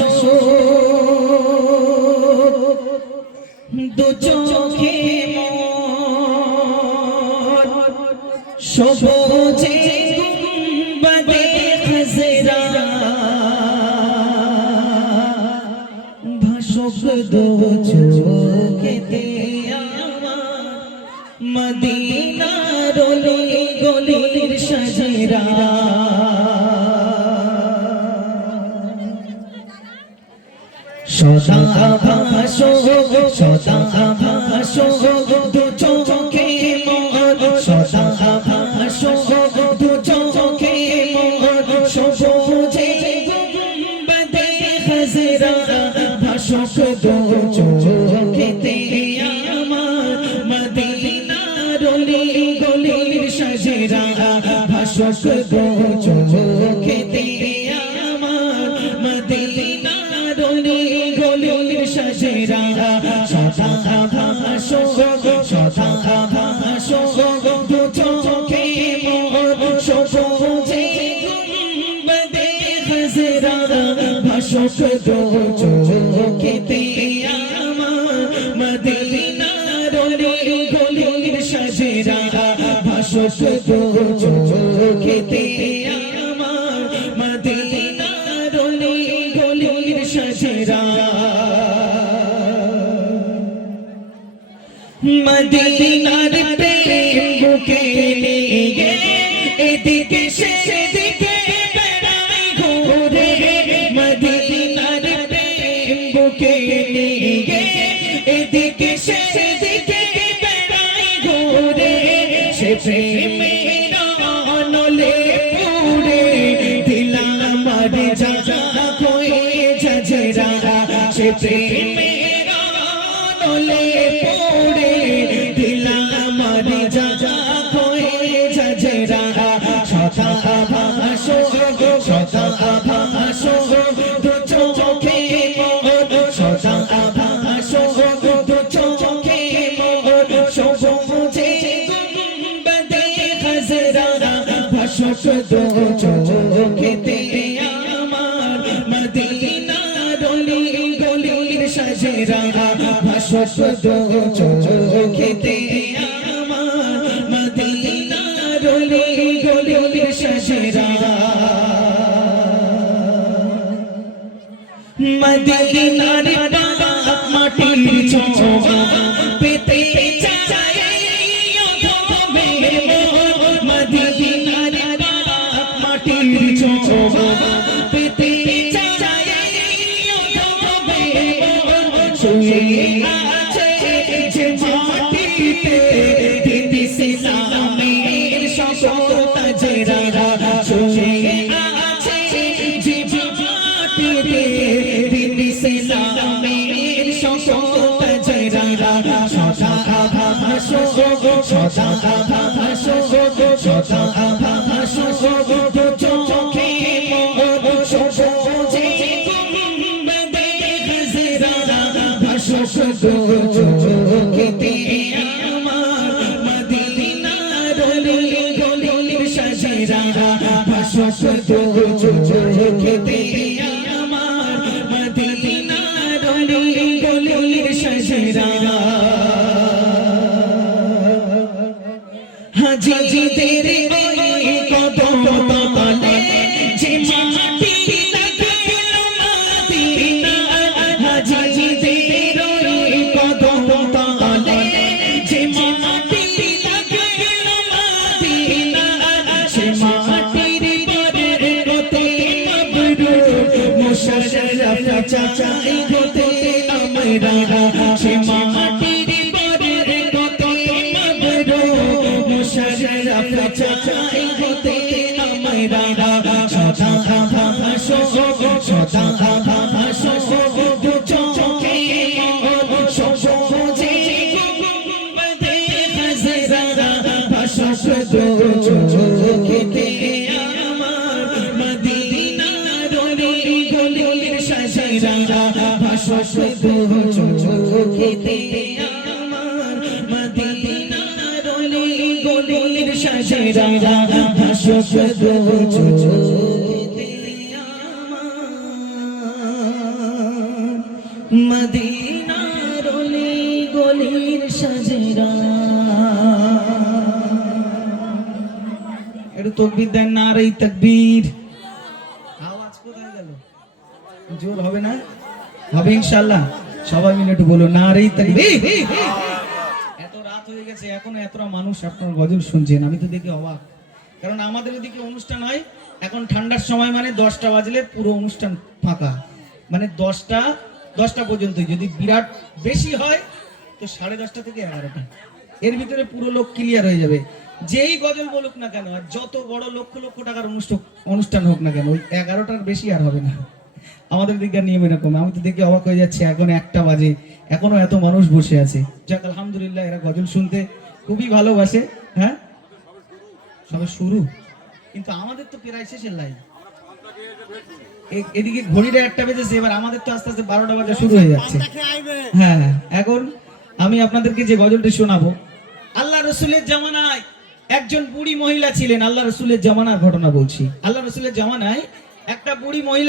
ভাসো দু চোখে সবুজে গুম্বদে খজরা ভাসুক দু চোখেতে আমার মদিনার অলি গলির সাজেরা সদা ভাসো দু চোখে মোর সদা ভাসো দু চোখে মোর সবুজে গুম্বদে খজরা ভাসুক দু চোখেতে আমার মদিনার অলি গলির সাজেরা ভাসুক দু চোখেতে আমার মদিনার অলি গলির সাজেরা সদা ভাসো দু চোখে মোর সবুজে গুম্বদে খজরা ভাসুক দু চোখেতে আমার মদিনার অলি গলির সাজেরা ভাসুক দু চোখেতে আমার মদিনার অলি গলির সাজেরা মদিনার প্রেম বুকে নিয়ে এদিকে সেদিকে বেড়াই ঘুরে মদিনার প্রেম বুকে নিয়ে এদিকে সেদিকে বেড়াই ঘুরে সে প্রেমের অনলে পুরে দিলাম আমার জাজা হয়ে ঝাঝরা সে প্রেমের অনলে পুরে দিলাম আমার জাজা হয়ে ঝাঝরা সদা ভাসো দু চোখে মোর সদা ভাসো দু চোখে মোর সবুজে গুম্বদে খজরা ভাসুক দু চোখেতে আমার মদিনার অলি গলির সাজেরা ভাসুক দু চোখেতে আমার মদিনার অলি গলির সাজেরা মদিনার পাক মাটির ছোঁয়া পেতে চাই অধমে মোর মদিনার পাক মাটির ছোঁয়া পেতে চাই অধমে মোর শুয়ে আছে যে মাটিতে দিন ইসলামের সকল তাজেরা শুয়ে আছে যে মাটিতে দিন ইসলামের সকল তাজেরা সদা ভাসো দু চোখে মোর সবুজে গুম্বদে খজরা ভাসুক দু চোখেতে আমার মদিনার অলি গলির সাজেরা ভাসুক দু চোখেতে আমার মদিনার অলি গলির সাজেরা হাজিদের ওই কদম তলে যে মাটি লাগল মদিনা হাজিদের ওই কদম তলে যে মাটি লাগল মদিনা সে মাটির পরে হতে মবরুর মুশাররফ চাচাই হতে আমরা সে মাটির পরে হতে মবরুর মুশাররফ চাচাই হতে আমরা সদা ভাসো দু চোখে মোর সবুজে গুম্বদে খজরা ভাসুক দু চোখেতে আমার মদিনার অলি গলির সাজেরা ভাসুক দু চোখেতে আমার মদিনার অলি গলির সাজেরা ভাসুক দু চোখেতে আমার মদিনার অলি গলির সাজেরা। একটু তাকবীর দেন, নারে তাকবীর। আওয়াজ কোথায় গেল? জোর হবে না? হবে ইনশাআল্লাহ। সবাই মিলে একটু বলো নারে তাকবীর। এত রাত হয়ে গেছে এখনো এতটা মানুষ আপনার গজল শুনছেন, আমি তো দেখে অবাক। কারণ আমাদের ওদিকে অনুষ্ঠান হয় এখন ঠান্ডার সময়, মানে 10টা বাজলে পুরো অনুষ্ঠান ফাঁকা, মানে 10টা পর্যন্তই। যদি বিরাট বেশি হয় তো 10:30 থেকে 11টা, এর ভিতরে পুরো লোক ক্লিয়ার হয়ে যাবে। যেই গজল বলুক না কেন, আর যত বড় লক্ষ লক্ষ টাকার অনুষ্ঠান হোক না কেন, ওই 11টার বেশি আর হবে না। আমাদের দিককার নিয়ম এরকম। আমি তো দেখে অবাক হয়ে যাচ্ছে, এখন 1টা বাজে এখনো এত মানুষ বসে আছে। যাক আলহামদুলিল্লাহ, এরা গজল শুনতে খুবই ভালোবাসে। হ্যাঁ, সবে শুরু, কিন্তু আমাদের তো প্রায় শেষের লাইন। এদিকে ঘড়িটা 1টা বেজেছে, এবার আমাদের তো আস্তে আস্তে 12টা বাজা শুরু হয়ে যাচ্ছে। হ্যাঁ, এখন আমি আপনাদেরকে যে গজলটি শোনাবো, আল্লাহ রসুলের জামানায় একজন বুড়ি মহিলা ছিলেন। আল্লাহ রসুলের জামানার ঘটনা বলছি। আল্লাহ রসুলের জামানায় একটা বুড়ি মহিলা